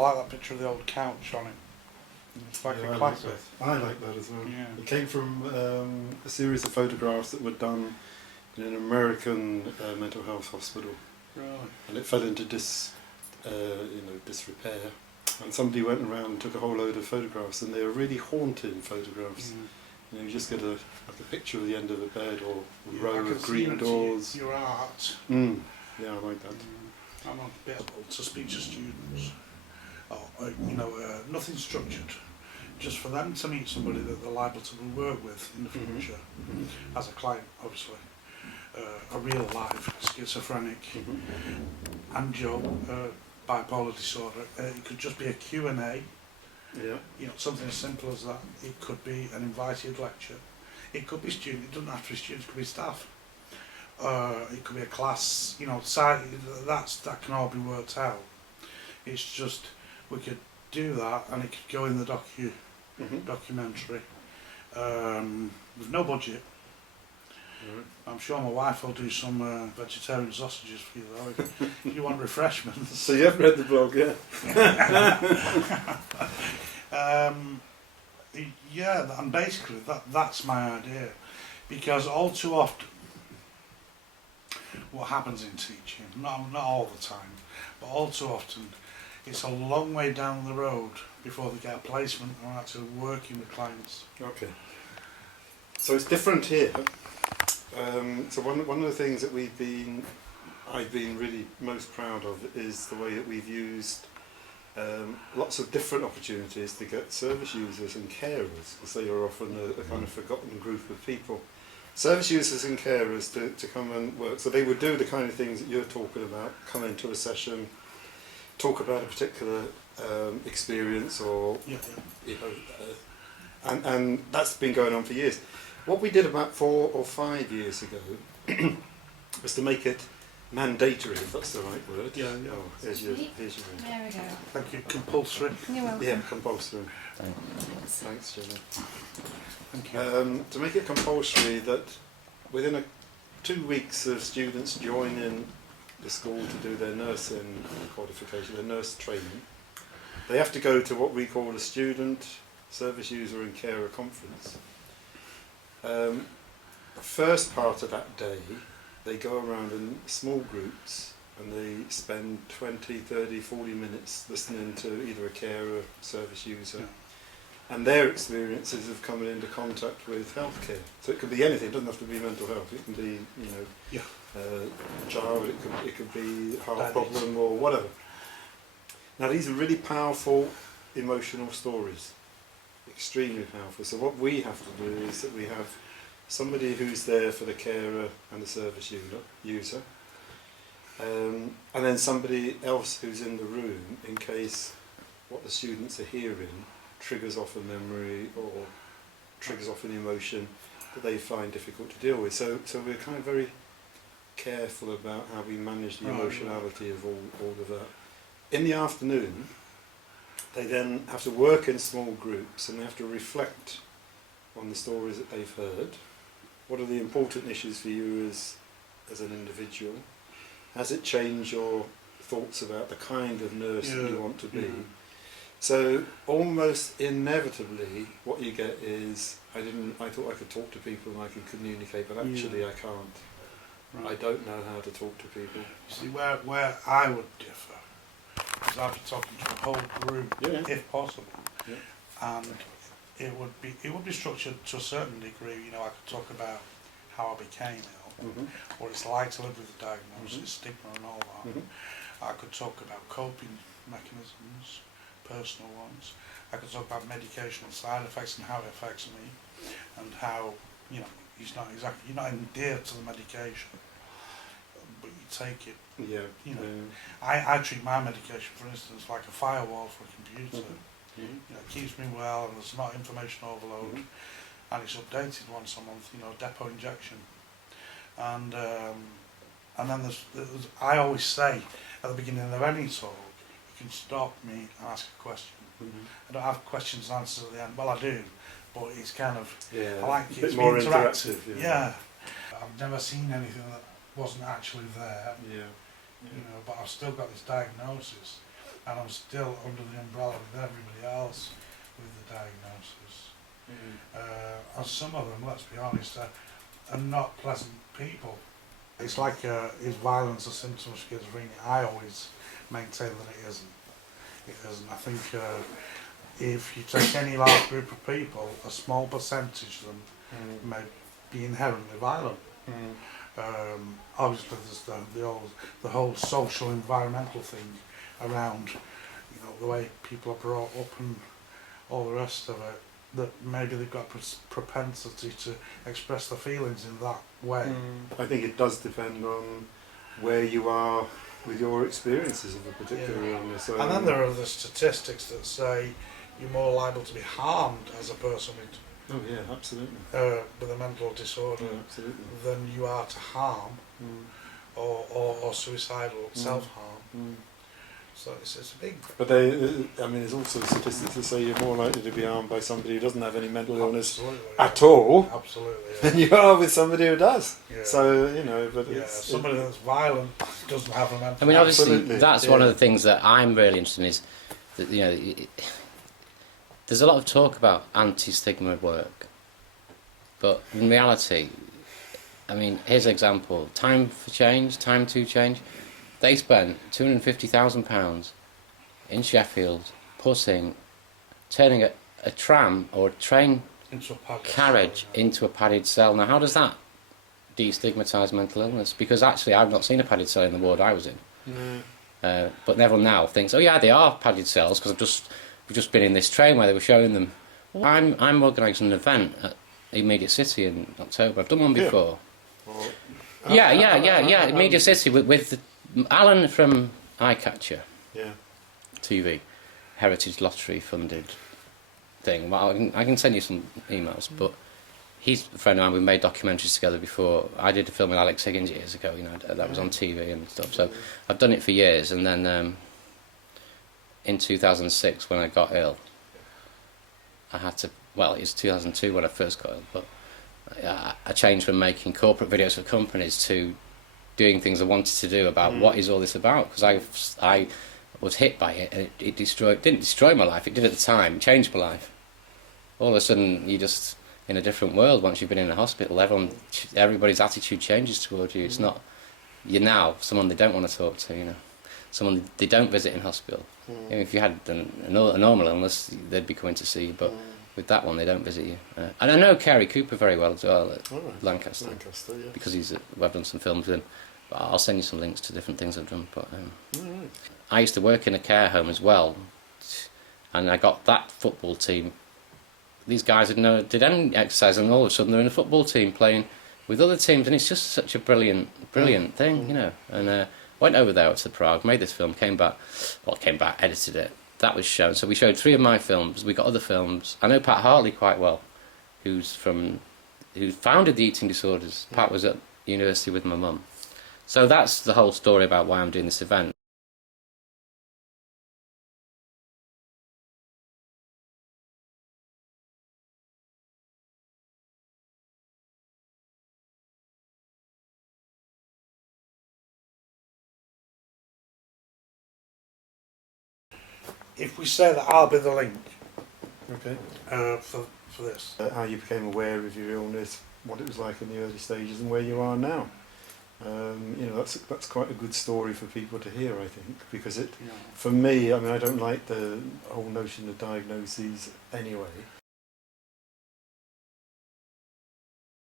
like that picture of the old couch on it. It's like a classic. I like that as well. Yeah. It came from a series of photographs that were done in an American mental health hospital, Right. and it fell into disrepair. And somebody went around and took a whole load of photographs, and they were really haunting photographs. You just get a picture of the end of a bed or a row of green doors. Your art. Yeah, I like that. I'm a bit able to speak to students. Nothing structured. Just for them to meet somebody that they're liable to work with in the future, as a client, obviously. A real life schizophrenic, and bipolar disorder. It could just be a Q&A. Yeah. Something as simple as that. It could be an invited lecture. It could be student. It doesn't have to be students. It could be staff. It could be a class. That can all be worked out. It's just we could do that, and it could go in the documentary with no budget. I'm sure my wife will do some vegetarian sausages for you though, if you want refreshments. So you have read the blog, yeah? Yeah, and basically that's my idea, because all too often what happens in teaching, not all the time, but all too often, it's a long way down the road before they get a placement or actually working with clients. Okay. So it's different here. So one of the things that I've been really most proud of is the way that we've used lots of different opportunities to get service users and carers, because they are often a kind of forgotten group of people. Service users and carers to come and work. So they would do the kind of things that you're talking about, come into a session, talk about a particular experience, or and that's been going on for years. What we did about 4 or 5 years ago was to make it mandatory, if that's the right word. Yeah. Oh, here's your There we go. Thank you. Compulsory. You're welcome. Yeah, compulsory. Thanks. Thanks, Jenny. Thank you. To make it compulsory that within 2 weeks of students joining the school to do their nursing qualification, their nurse training, they have to go to what we call a student, service user and carer conference. The first part of that day, they go around in small groups and they spend 20, 30, 40 minutes listening to either a carer, service user, and their experiences of coming into contact with healthcare. So it could be anything, it doesn't have to be mental health, it can be, a child, it could be a heart problem or whatever. Now these are really powerful emotional stories, extremely powerful. So what we have to do is that we have somebody who's there for the carer and the service user, and then somebody else who's in the room in case what the students are hearing triggers off a memory or triggers off an emotion that they find difficult to deal with. So we're kind of very careful about how we manage the emotionality of all of that. In the afternoon, they then have to work in small groups and they have to reflect on the stories that they've heard. What are the important issues for you as an individual? Has it changed your thoughts about the kind of nurse that you want to be? So almost inevitably what you get is, I thought I could talk to people and I could communicate, but actually I can't. Right. I don't know how to talk to people. See, where I would differ is I'd be talking to a whole group, if possible, and it would be structured to a certain degree. I could talk about how I became ill, what it's like to live with the diagnosis, stigma and all that. I could talk about coping mechanisms, personal ones. I could talk about medication and side effects and how it affects me, and how you're not endeared to the medication, but you take it. I treat my medication, for instance, like a firewall for a computer. It keeps me well, and there's not information overload, and it's updated once a month. Depot injection, and then there's I always say at the beginning of any talk, you can stop me and ask a question. I don't have questions and answers at the end. Well, I do, but it's kind of I like it to be more interactive. Yeah. I've never seen anything that wasn't actually there. But I've still got this diagnosis. and I'm still under the umbrella with everybody else with the diagnosis. And some of them, let's be honest, are not pleasant people. It's like is violence a symptom of schizophrenia? I always maintain that it isn't. It isn't. I think if you take any large group of people, a small percentage of them may be inherently violent. Obviously, there's the whole social environmental thing around, you know, the way people are brought up and all the rest of it. That maybe they've got propensity to express their feelings in that way. I think it does depend on where you are with your experiences of a particular illness. So and then there are the statistics that say you're more liable to be harmed as a person with absolutely. With a mental disorder Absolutely. than you are to harm or suicidal self-harm. So it's a big... But there's also statistics that say you're more likely to be harmed by somebody who doesn't have any mental illness at all than you are with somebody who does. Yeah. So, you know, but somebody that's violent doesn't have a mental... I mean, obviously, that's one of the things that I'm really interested in is that, you know, there's a lot of talk about anti-stigma work, but in reality, I mean, here's an example. Time for Change, Time to Change, they spent £250,000 in Sheffield turning a tram or a train into a carriage into a padded cell. Now, how does that destigmatise mental illness? Because actually, I've not seen a padded cell in the ward I was in. But everyone now thinks, oh yeah, they are padded cells because we've just been in this train where they were showing them. I'm organising an event at Immediate City in October. I've done one before. Yeah. Immediate City with Alan from Eyecatcher TV, Heritage Lottery funded thing. Well, I can send you some emails, but he's a friend of mine. We made documentaries together before. I did a film with Alex Higgins years ago, you know, that was on TV and stuff. So I've done it for years, and then in 2006 when I got ill, I had to. Well, it was 2002 when I first got ill, but I changed from making corporate videos for companies to doing things I wanted to do about what is all this about, because I was hit by it and it didn't destroy my life, it did at the time, it changed my life. All of a sudden you're just in a different world once you've been in a hospital. Everybody's attitude changes towards you. It's not, you're now someone they don't want to talk to, you know, someone they don't visit in hospital. You know, if you had a normal illness they'd be coming to see you, but with that one they don't visit you. And I know Kerry Cooper very well as well at Lancaster, because I've done some films with him. But I'll send you some links to different things I've done. But I used to work in a care home as well, and I got that football team. These guys did any exercise, and all of a sudden they're in a football team playing with other teams, and it's just such a brilliant thing, you know. And went over there to Prague, made this film, came back, edited it. That was shown. So we showed 3 of my films. We got other films. I know Pat Hartley quite well, who founded the eating disorders. Pat was at university with my mum. So that's the whole story about why I'm doing this event. If we say that I'll be the link for this. How you became aware of your illness, what it was like in the early stages and where you are now. You know, that's quite a good story for people to hear, I think, because for me, I mean, I don't like the whole notion of diagnoses anyway.